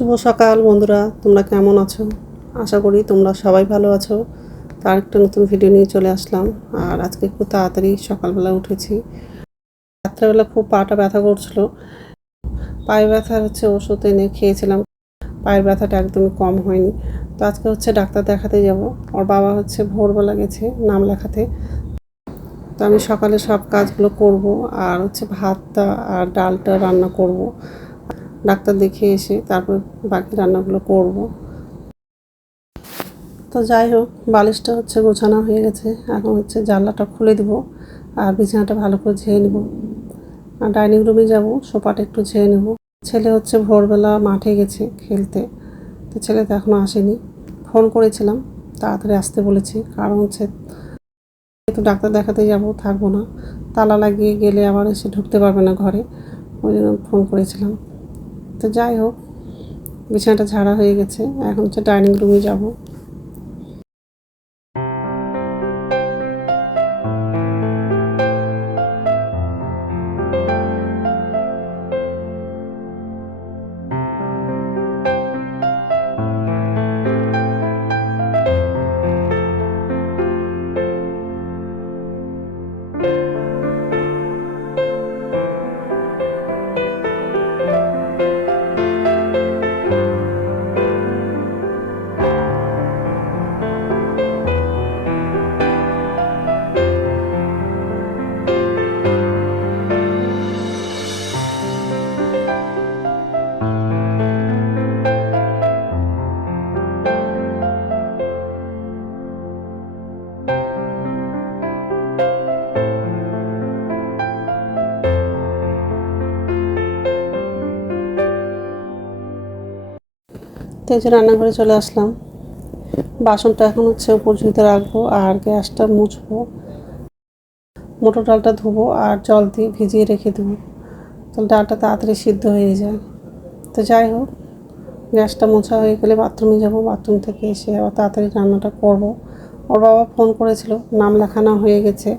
শুভ সকাল বন্ধুরা, তোমরা কেমন আছো? আশা করি তোমরা সবাই ভালো আছো। তার একটা নতুন ভিডিও নিয়ে চলে আসলাম। আর আজকে একটু তাড়াতাড়ি সকালবেলা উঠেছি। রাত্রেবেলা খুব পাটা ব্যথা করছিল। পায়ে ব্যথার ওষুধ এনে খেয়েছিলাম। পায়ের ব্যথাটা একদমই কম হয়নি। তো আজকে ডাক্তার দেখাতে যাব। ওর বাবা ভোরবেলা গেছে নাম লেখাতে। তো আমি সকালে সব কাজগুলো করব। আর ভাতটা আর ডালটা রান্না করব। ডাক্তার দেখিয়ে এসে তারপর বাকি রান্নাগুলো করব। তো যাই হোক, বালিশটা গোছানো হয়ে গেছে। এখন জানলাটা খুলে দিব আর বিছানাটা ভালো করে ঝেড়ে নেব। আর ডাইনিং রুমে যাব, সোফাটা একটু ঝেড়ে নেব। ছেলে ভোরবেলা মাঠে গেছে খেলতে। তো ছেলে তো এখনও আসেনি। ফোন করেছিলাম, তাড়াতাড়ি আসতে বলেছি। কারণ যেহেতু ডাক্তার দেখাতে যাব, থাকবো না। তালা লাগিয়ে গেলে আবার এসে ঢুকতে পারবে না ঘরে, ওই জন্য ফোন করেছিলাম। তো যাই হোক, বিছানাটা ঝাড়া হয়ে গেছে। এখন ডাইনিং রুমে যাব। তো রান্নাঘরে চলে আসলাম। বাসনটা এখন উপর ঝুঁতে রাখবো আর গ্যাসটা মুছবো। মটর ডালটা ধুবো আর জল দিয়ে ভিজিয়ে রেখে দেবো, তাহলে ডালটা তাড়াতাড়ি সিদ্ধ হয়ে যায়। তো যাই হোক, গ্যাসটা মোছা হয়ে গেলে বাথরুমে যাব। বাথরুম থেকে এসে আবার তাড়াতাড়ি রান্নাটা করব। ওর বাবা ফোন করেছিল, নাম লেখানো হয়ে গেছে।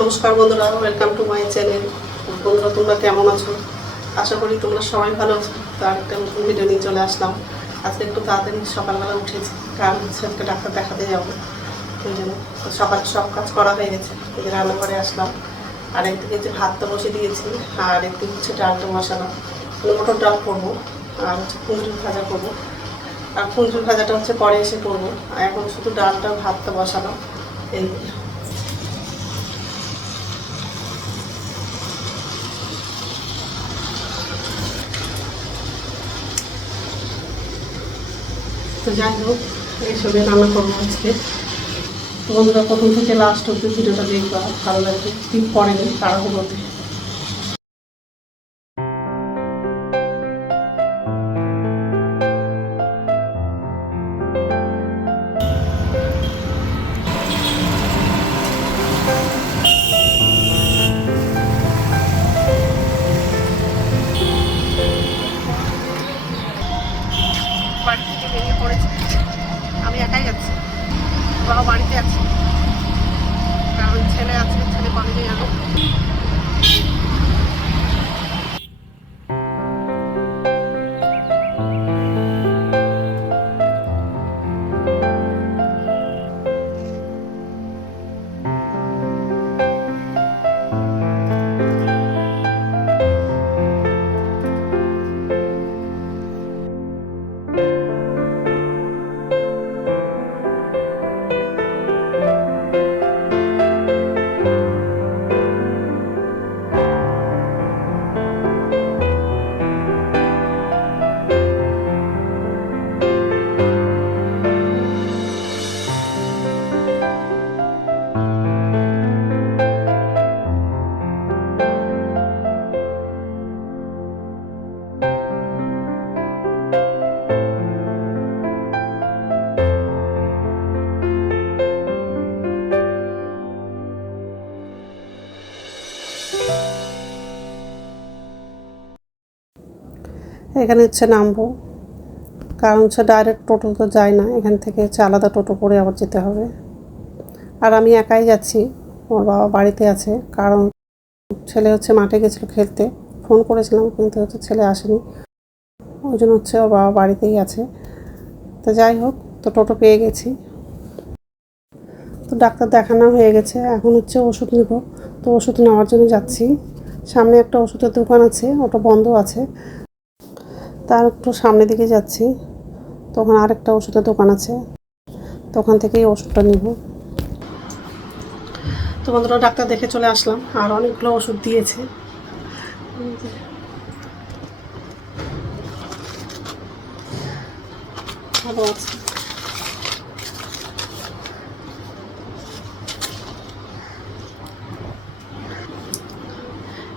নমস্কার বন্ধুরা, ওয়েলকাম টু মাই চ্যানেল। বন্ধুরা, তোমরা কেমন আছো? আশা করি তোমরা সবাই ভালো আছো। তার একটা নতুন ভিডিও নিয়ে চলে আসলাম। আজকে একটু তাড়াতাড়ি সকালবেলা উঠেছি, কারণ আজকে ডাক্তার দেখাতে যাবো। ওই জন্য সকাল সব কাজ করা হয়ে গেছে। রান্নাঘরে আসলাম। আর একদিকে ভাতটা বসে দিয়েছি, আর একদিকে ডালটা বসানো। মটর ডাল করবো আর কুঁদরি ভাজা করবো। আর কুঁদরি ভাজাটা পরে এসে করবো। আর এখন শুধু ডালটা ভাতটা বসানো। এই তো যাই হোক, এইসবে রান্না করবো আজকে। বন্ধুরা, প্রথম থেকে লাস্ট অব্দি ভিডিওটা দেখবা, ভালো লাগবে। স্কিপ করেনি তাড়াহুড়োতে। বাড়ি থেকে বেরিয়ে পড়েছি। আমি একাই যাচ্ছি, বাবা বাড়িতে আছি, কারণ ছেলে আছে, ছেলে কলেজে যাবে। এখানে হচ্ছে নামবো, কারণ হচ্ছে ডাইরেক্ট টোটো তো যায় না, এখান থেকে হচ্ছে আলাদা টোটো করে আবার যেতে হবে। আর আমি একাই যাচ্ছি, ওর বাবা বাড়িতে আছে, কারণ ছেলে হচ্ছে মাঠে গেছিলো খেলতে। ফোন করেছিলাম কিন্তু হচ্ছে ছেলে আসেনি, ওই জন্য হচ্ছে ওর বাবা বাড়িতেই আছে। তো যাই হোক, তো টোটো পেয়ে গেছি। তো ডাক্তার দেখানো হয়ে গেছে, এখন হচ্ছে ওষুধ নেব। তো ওষুধ নেওয়ার জন্য যাচ্ছি। সামনে একটা ওষুধের দোকান আছে, ওটা বন্ধ আছে, তার একটু সামনের দিকে যাচ্ছি। তখন আরেকটা ওষুধের দোকান আছে, তো ওখান থেকেই ওষুধটা নিব। তো বন্ধুরা, ডাক্তার দেখে চলে আসলাম, আর অনেকগুলো ওষুধ দিয়েছে। ভালো আছে।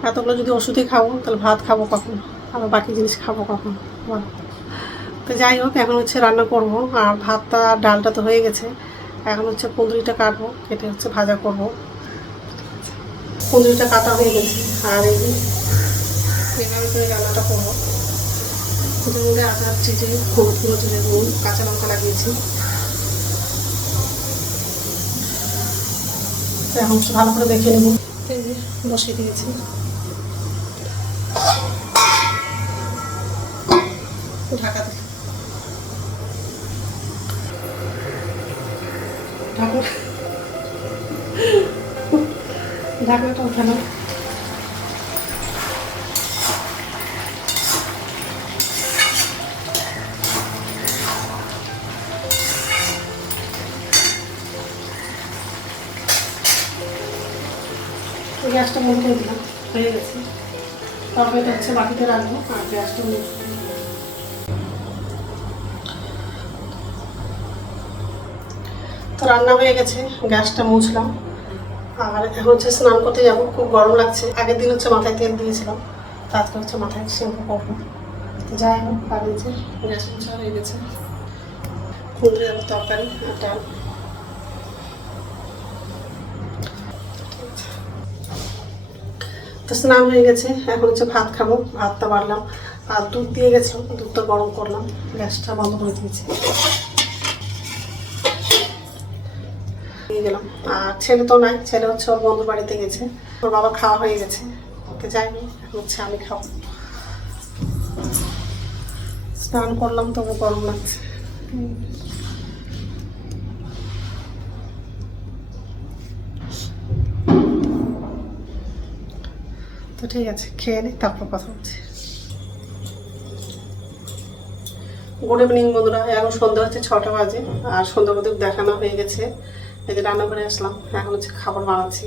এতগুলো যদি ওষুধই খাবো, তাহলে ভাত খাবো কখন, আবার বাকি জিনিস খাবো কখন বল। তো যাই হোক, এখন হচ্ছে রান্না করবো। আর ভাতটা আর ডালটা তো হয়ে গেছে, এখন হচ্ছে কুঁদরিটা কাটবো, কেটে হচ্ছে ভাজা করবো। কুঁদরিটা কাটা হয়ে গেছে, আর এইভাবে করে রান্নাটা করবো। কুঁদরির মধ্যে আদা চিটে, হলুদ গুঁড়ো, জিরে গুঁড়ো, কাঁচা লঙ্কা লাগিয়েছি। এখন হচ্ছে ভালো করে দেখে নেবো। বসিয়ে দিয়েছি। ঢাকা দিয়ে ঢাকনাটা উঠানো। গ্যাসটা বন্ধ করে দিলাম, হয়ে গেছে। তারপরে এটা হচ্ছে বাটিতে রাখবো, আর গ্যাসটা তো রান্না হয়ে গেছে, গ্যাসটা মুছলাম। আর এখন হচ্ছে স্নান করতে যাবো, খুব গরম লাগছে। আগের দিন হচ্ছে মাথায় তেল দিয়েছিলাম, তো আজকে হচ্ছে মাথায় শ্যাম্পু করবো। তো যাই হোক, আর এই যে গ্যাস মোছা হয়ে গেছে। কুঁদরি আলুর তরকারি আর ডাল। তো স্নান হয়ে গেছে, এখন হচ্ছে ভাত খাবো। ভাতটা বাড়লাম, আর দুধ দিয়ে গেছিলাম, দুধটা গরম করলাম। গ্যাসটা বন্ধ করে দিয়েছি, দিয়ে গেলাম। আর ছেলে তো নাই, ছেলে হচ্ছে ওর বন্ধুর বাড়িতে গেছে, ওর বাবা খাওয়া হয়ে গেছে। ওকে যাইনি, এখন হচ্ছে আমি খাবো। স্নান করলাম, তবু গরম লাগছে। তো ঠিক আছে, খেয়ে নিই, তারপর কথা হচ্ছে। গুড ইভিনিং বন্ধুরা, এখন সন্ধ্যা হচ্ছে 6টা বাজে, আর সন্ধ্যা প্রদীপ দেখানো হয়ে গেছে। এই যে রান্না করে আসলাম, এখন হচ্ছে খাবার বানাচ্ছি।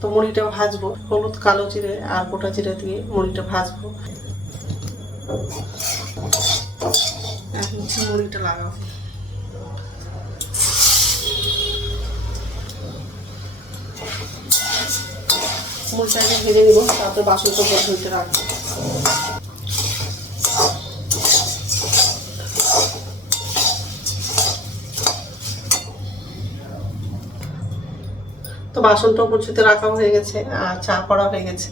তো মুড়িটা ভাজবো, হলুদ, কালো জিরে আর গোটা জিরে দিয়ে মুড়িটা ভাজবো। এখন হচ্ছে মুড়িটা লাগাবো। মুড়িটাকে ভেজে নিব, তারপরে বাসনটা ধুইতে রাখবো। তো বাসনটা গুছিয়ে রাখা হয়ে গেছে, আর চা করা হয়ে গেছে।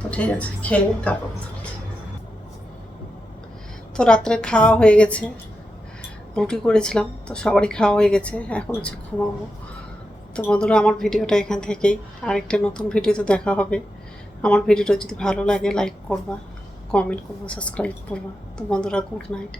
তো ঠিক আছে, খেয়ে নিই, তারপর। তো রাত্রে খাওয়া হয়ে গেছে, রুটি করেছিলাম, তো সবারই খাওয়া হয়ে গেছে। এখন হচ্ছে ঘুমাবো। তো বন্ধুরা, আমার ভিডিওটা এখান থেকেই, আরেকটা নতুন ভিডিওতে দেখা হবে। আমার ভিডিওটা যদি ভালো লাগে, লাইক করবা, কমেন্ট করবা, সাবস্ক্রাইব করবা। তো বন্ধুরা, গুড নাইট।